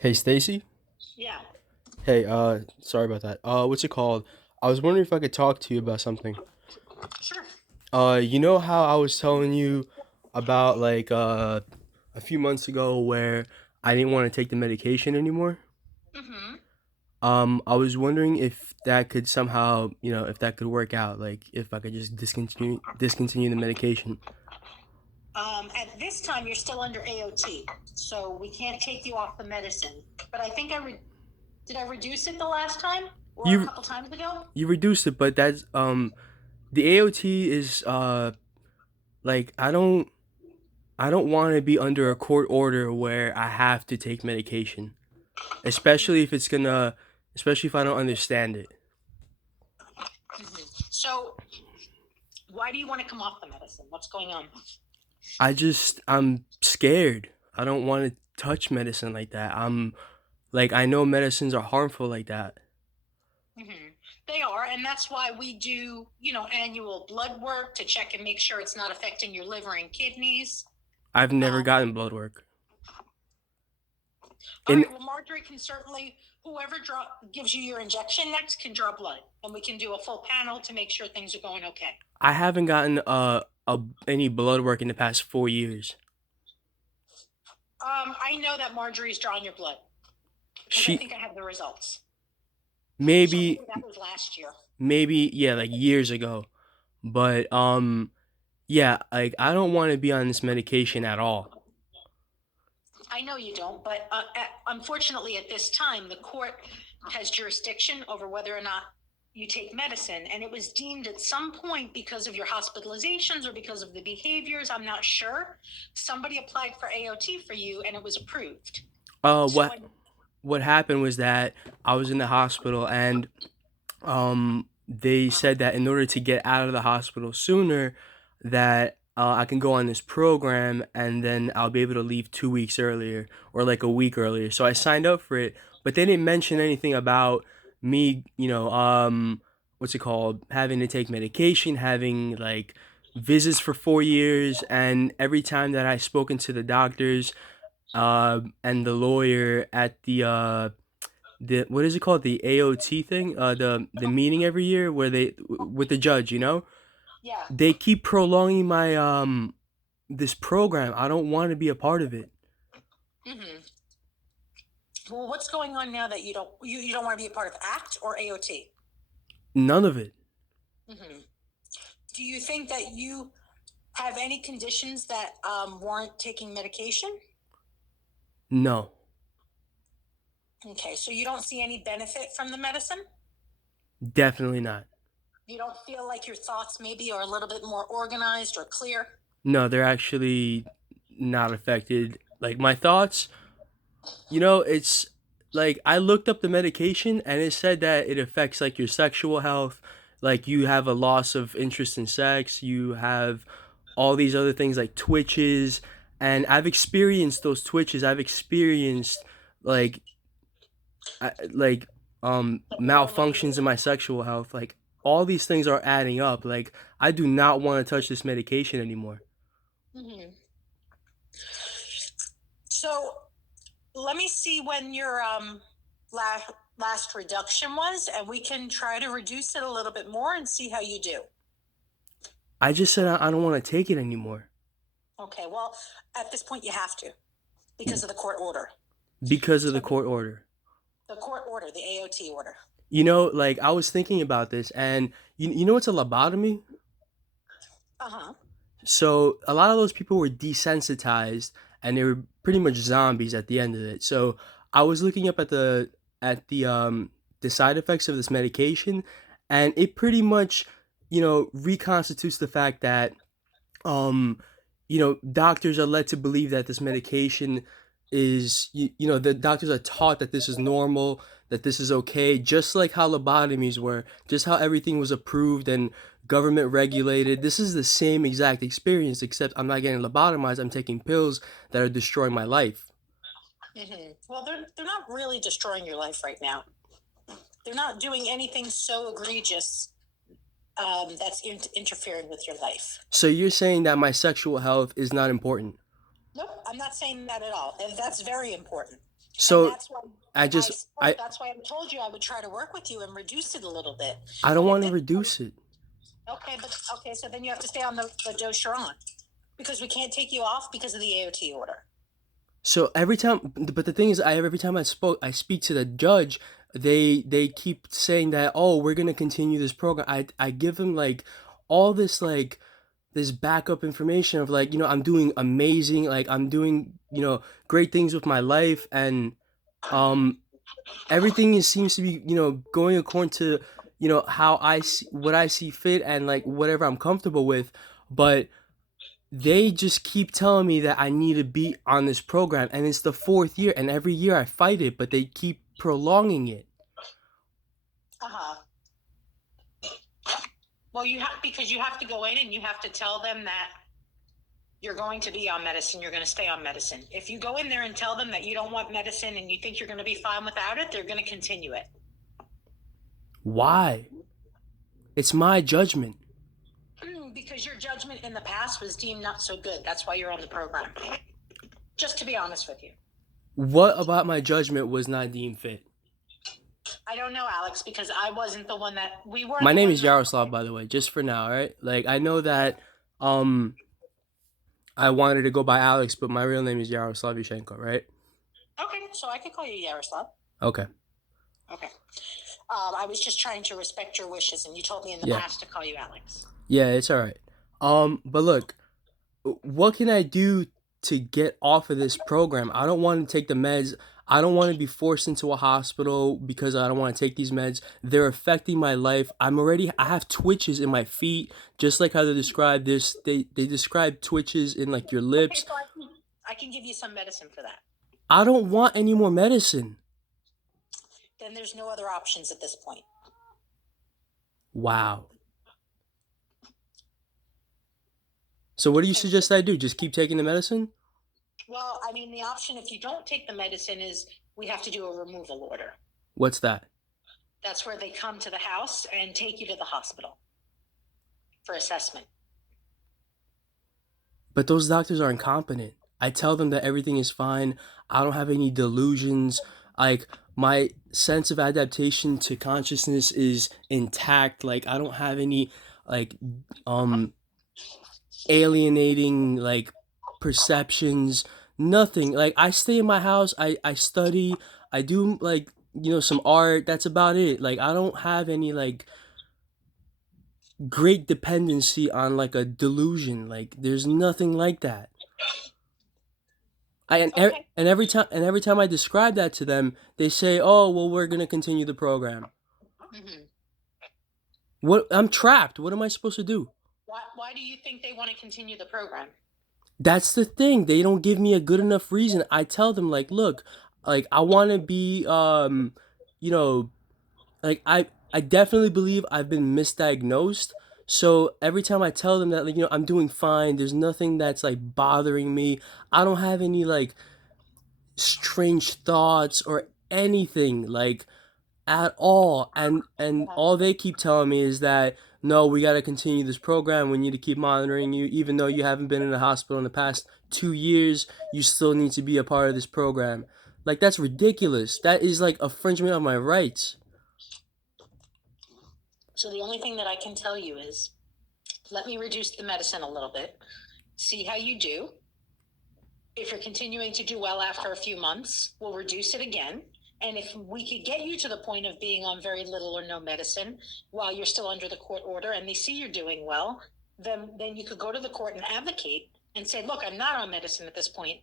Hey Stacy. Yeah, Hey, sorry about that. What's it called? I was wondering if I could talk to you about something. sure. You know how I was telling you about a few months ago where I didn't want to take the medication anymore? hmm I was wondering if that could somehow, if that could work out, like if I could just discontinue the medication. At this time, you're still under AOT, so we can't take you off the medicine. But I think did I reduce it the last time or a You couple times ago? you reduced it, but that's the AOT is like I don't want to be under a court order where I have to take medication, especially if it's gonna, especially if I don't understand it. So, why do you want to come off the medicine? What's going on? I'm scared. I don't want to touch medicine like that. I know medicines are harmful like that. hmm They are, and that's why we do, annual blood work to check and make sure it's not affecting your liver and kidneys. I've never Um, gotten blood work. all And right, well, Marjorie can certainly, gives you your injection next can draw blood, and we can do a full panel to make sure things are going okay. I haven't gotten any blood work in the past 4 years. I know that Marjorie's drawing your blood because I She think I have the results. So maybe maybe that was last year. maybe yeah, like years ago. But yeah, like I don't want to be on this medication at all. I know you don't, but unfortunately, at this time, the court has jurisdiction over whether or not you take medicine. And it was deemed at some point because of your hospitalizations or because of the behaviors, I'm not sure. Somebody applied for AOT for you and it was approved. Uh, So, what what happened was that I was in the hospital and they said that in order to get out of the hospital sooner that I can go on this program and then I'll be able to leave 2 weeks earlier or like a week earlier. So I signed up for it, but they didn't mention anything about me, what's it called, having to take medication, having like visits for 4 years, and every time that I spoken to the doctors and the lawyer at the what is it called, the AOT thing, the meeting every year where they with the judge, yeah. they keep prolonging my this program. I don't want to be a part of it. hmm Well, what's going on now that you don't want to be a part of ACT or AOT? None of it. hmm Do you think that you have any conditions that warrant taking medication? No, Okay, so you don't see any benefit from the medicine? definitely not. You don't feel like your thoughts maybe are a little bit more organized or clear? No, they're actually not affected. Like my thoughts, it's like I looked up the medication and it said that it affects like your sexual health, like you have a loss of interest in sex, you have all these other things like twitches, and I've experienced those twitches. I've experienced like like malfunctions in my sexual health. Like all these things are adding up. Like I do not want to touch this medication anymore. hmm So let me see when your last reduction was, and we can try to reduce it a little bit more and see how you do. I just said I don't want to take it anymore Okay, well, at this point, you have to because of the court order. because of the So court order. the court order, the AOT order. Like I was thinking about this, and you know what's a lobotomy? Uh huh. So a lot of those people were desensitized, and they were pretty much zombies at the end of it. So I was looking up at the side effects of this medication, and it pretty much reconstitutes the fact that um doctors are led to believe that this medication is the doctors are taught that this is normal, that this is okay, just like how lobotomies were, just how everything was approved and government regulated. This is the same exact experience, except I'm not getting lobotomized, I'm taking pills that are destroying my life. Well, they're not really destroying your life right now. They're not doing anything so egregious that's interfering with your life. So you're saying that my sexual health is not important? Nope, I'm not saying that at all. And that's very important. And So that's why I just that's why I told you I would try to work with you and reduce it a little bit. I don't And at want to this point, reduce it. okay, so then you have to stay on the dose you're on because we can't take you off because of the AOT order. So every time, but the thing is, every time I speak to the judge, they keep saying that, oh, we're gonna continue this program. I give them like all this like this backup information of like, I'm doing amazing, like I'm doing, great things with my life, and um everything seems to be, going according to, how I see what I see fit and like whatever I'm comfortable with. But they just keep telling me that I need to be on this program, and it's the fourth year, and every year I fight it, but they keep prolonging it. Uh huh. Well, you have because you have to go in and you have to tell them that you're going to be on medicine, you're going to stay on medicine. If you go in there and tell them that you don't want medicine and you think you're going to be fine without it, they're going to continue it. Why? It's my judgment. Because your judgment in the past was deemed not so good. That's why you're on the program. Just to be honest with you. What about my judgment was not deemed fit? I don't know, Alex, because I wasn't the one that we weren't My the name ones is that. Yaroslav, by the way, just for now, right? Like I know that um I wanted to go by Alex, but my real name is Yaroslav Yushenko, right? Okay, so I could call you Yaroslav. Okay. Okay. I was just trying to respect your wishes, and you told me in the Yeah. past to call you Alex. Yeah, it's all right. But look, what can I do to get off of this program? I don't want to take the meds. I don't want to be forced into a hospital because I don't want to take these meds. They're affecting my life. I have twitches in my feet, just like how they describe this. They describe twitches in like your Okay, lips. so I can give you some medicine for that. I don't want any more medicine. Then there's no other options at this point. Wow. So what do you And suggest I do? Just keep taking the medicine? well, I mean, the option if you don't take the medicine is we have to do a removal order. What's that? That's where they come to the house and take you to the hospital for assessment. But those doctors are incompetent. I tell them that everything is fine. I don't have any delusions. Like my sense of adaptation to consciousness is intact. Like I don't have any like um alienating like perceptions. Nothing. Like I stay in my house. I study. I do like some art. That's about it. Like I don't have any like great dependency on like a delusion. Like there's nothing like that. Okay. And every time I describe that to them, they say, "Oh, well, we're gonna continue the program." Mm-hmm. What? I'm trapped. What am I supposed to do? Why do you think they want to continue the program? That's the thing. They don't give me a good enough reason. I tell them like, "Look, like I want to be, you know, like I definitely believe I've been misdiagnosed." So every time I tell them that, like, I'm doing fine. There's nothing that's like bothering me. I don't have any like strange thoughts or anything like at all, and all they keep telling me is that no, we got to continue this program, we need to keep monitoring you, even though you haven't been in the hospital in the past 2 years, you still need to be a part of this program. Like that's ridiculous. That is like infringement of my rights. So the only thing that I can tell you is let me reduce the medicine a little bit, see how you do. If you're continuing to do well after a few months, we'll reduce it again. And if we could get you to the point of being on very little or no medicine while you're still under the court order and they see you're doing well, then you could go to the court and advocate and say, look, I'm not on medicine at this point.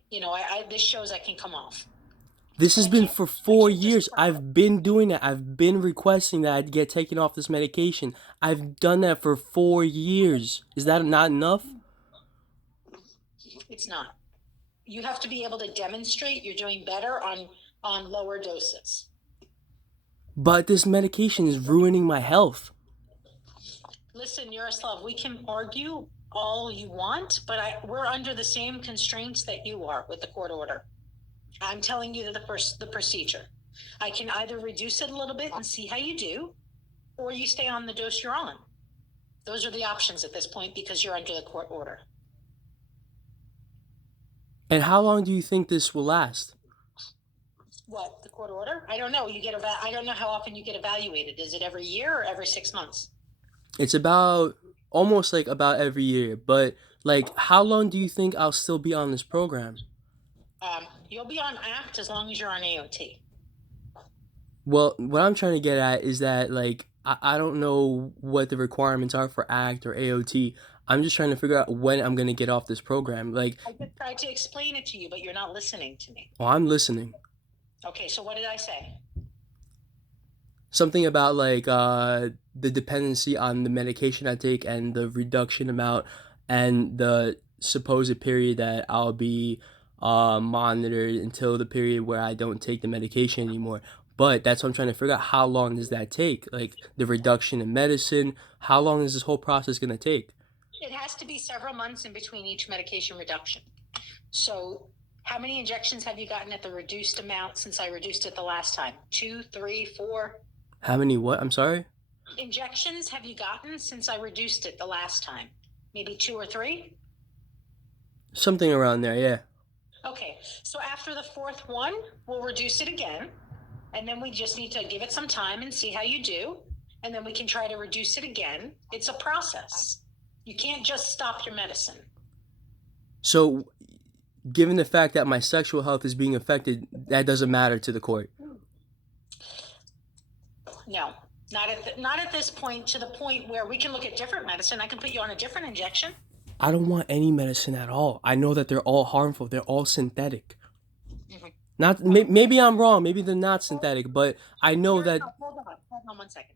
This shows I can come off. This has But been for 4 years. just I've been doing it. I've been requesting that I get taken off this medication. I've done that for 4 years. Is that not enough? it's not. You have to be able to demonstrate you're doing better on lower doses. But this medication is ruining my health. Listen, Yaroslav, we can argue all you want, but we're under the same constraints that you are with the court order. I'm telling you the procedure. I can either reduce it a little bit and see how you do, or you stay on the dose you're on. Those are the options at this point because you're under the court order. And how long do you think this will last? What, the court order? I don't know. I don't know how often you get evaluated. Is it every year or every 6 months? It's about almost like about every year, but like how long do you think I'll still be on this program? You'll be on ACT as long as you're on AOT. Well, what I'm trying to get at is that like I don't know what the requirements are for ACT or AOT. I'm just trying to figure out when I'm gonna get off this program. Like, I just tried to explain it to you, but you're not listening to me. oh, I'm listening. Okay, so what did I say? Something about like the dependency on the medication I take and the reduction amount and the supposed period that I'll be monitored until the period where I don't take the medication anymore. But that's what I'm trying to figure out. How long does that take? Like the reduction in medicine, how long is this whole process gonna take? It has to be several months in between each medication reduction. So how many injections have you gotten at the reduced amount since I reduced it the last time? 2, 3, 4? How many what? I'm sorry? Injections have you gotten since I reduced it the last time? Maybe 2 or 3? Something around there, yeah. Okay, so after the fourth one, we'll reduce it again. And then we just need to give it some time and see how you do. And then we can try to reduce it again. It's a process. You can't just stop your medicine. So given the fact that my sexual health is being affected, that doesn't matter to the court. No, not at this point, to the point where we can look at different medicine. I can put you on a different injection. I don't want any medicine at all. I know that they're all harmful. They're all synthetic. Mhm. Not maybe I'm wrong. Maybe they're not synthetic, but I know that. Hold on 1 second.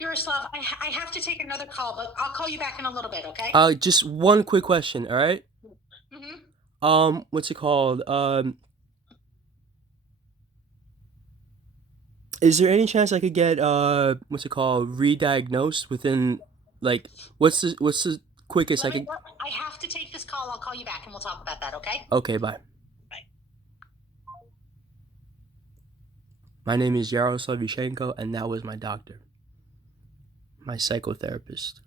Yaroslav, I have to take another call, but I'll call you back in a little bit, okay? Just one quick question. All right. Mm-hmm. What's it called? Is there any chance I could get what's it called, re-diagnosed within like what's the quickest I could? I have to take this call. I'll call you back and we'll talk about that, okay? Okay, bye. Bye. My name is Yaroslav, and that was my doctor, my psychotherapist.